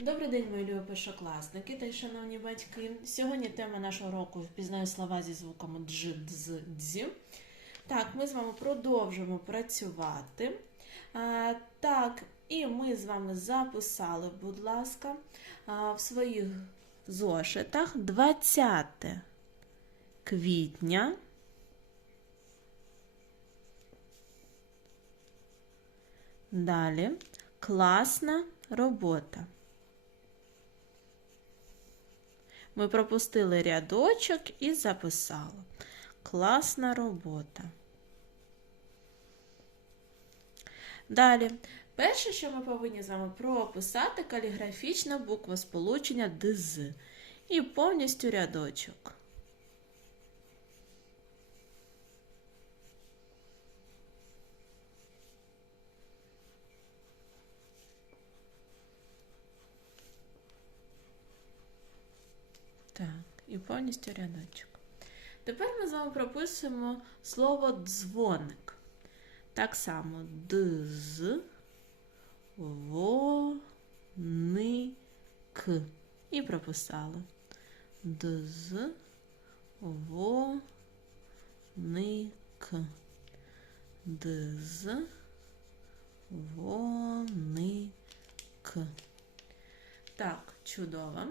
Добрий день, мої любі першокласники та й шановні батьки. Сьогодні тема нашого року впізнаю слова зі звуками дж, дз, дз. Так, ми з вами продовжимо працювати. А, так, і ми з вами записали, будь ласка, а, в своїх зошитах 20 квітня. Далі класна робота. Ми пропустили рядочок і записали. Класна робота. Далі. Перше, що ми повинні з вами прописати каліграфічна буква сполучення ДЗ. І повністю рядочок. Так, і повністю рядочок. Тепер ми з вами прописуємо слово дзвоник. Так само дз, во, ни, к. І прописали. Дз, во, ни, к. Дз, во, ни, к. Так, чудово.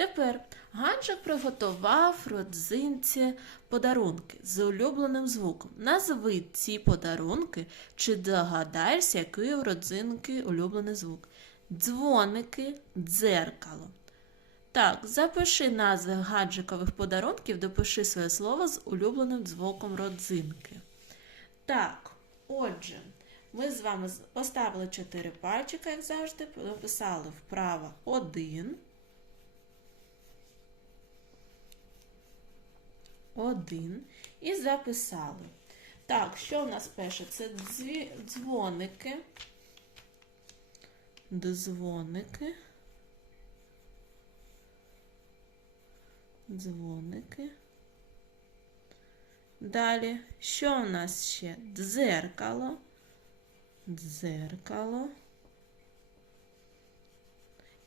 Тепер Ганчик приготував родзинці подарунки з улюбленим звуком. Назви ці подарунки, чи догадаєшся, який у родзинки улюблений звук. Дзвоники, дзеркало. Так, запиши назви гаджикових подарунків, допиши своє слово з улюбленим звуком родзинки. Так, отже, ми з вами поставили 4 пальчика, як завжди, написали вправо 1. Один. І записали. Так, що в нас перше? Це дзвоники. Дзвоники. Дзвоники. Далі, що у нас ще? Дзеркало. Дзеркало.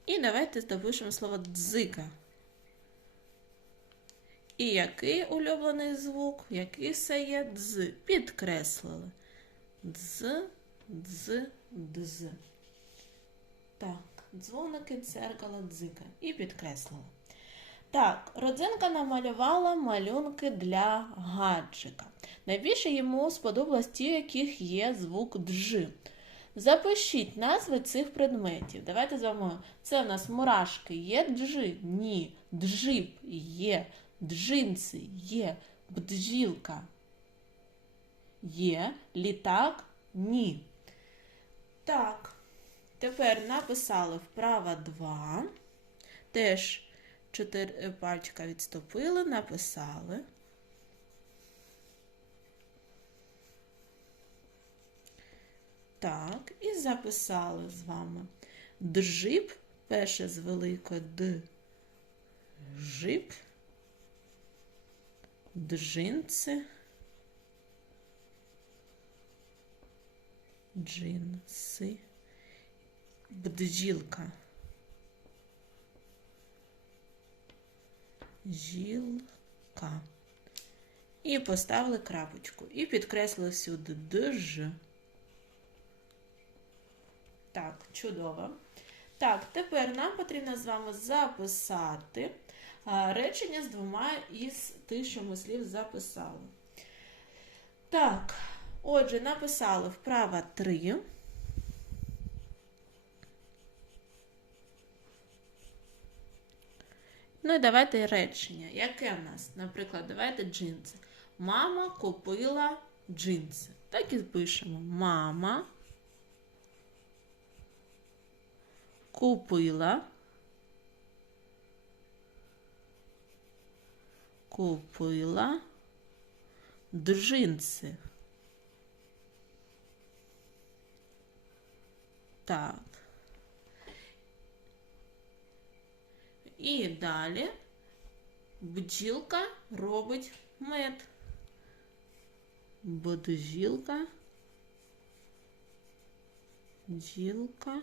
І давайте запишемо слово дзика. І який улюблений звук, який це є дз. Підкреслили. Дз, дз, дз. Так, дзвоники, дзеркало, дзика. І підкреслили. Так, родзинка намалювала малюнки для гаджика. Найбільше йому сподобалось ті, яких є звук дж. Запишіть назви цих предметів. Давайте з вами. Це у нас мурашки є джи? Ні. Джип є. Джинси є, бджілка є, літак ні. Так, тепер написали вправа 2. Теж 4 пальчика відступили, написали. Так, і записали з вами. Джип, перше з великої Д. Жип джинси, джинси, бджілка, жілка. І поставили крапочку. І підкреслили сюди дж. Так, чудово. Так, тепер нам потрібно з вами записати речення з двома із тих, що ми слів записали. Так, отже, написали вправа 3. Ну і давайте речення. Яке в нас? Наприклад, давайте джинси. Мама купила джинси. Так і пишемо. Мама купила купила джинси. Так. І далі бджілка робить мед. Бджілка. Бджілка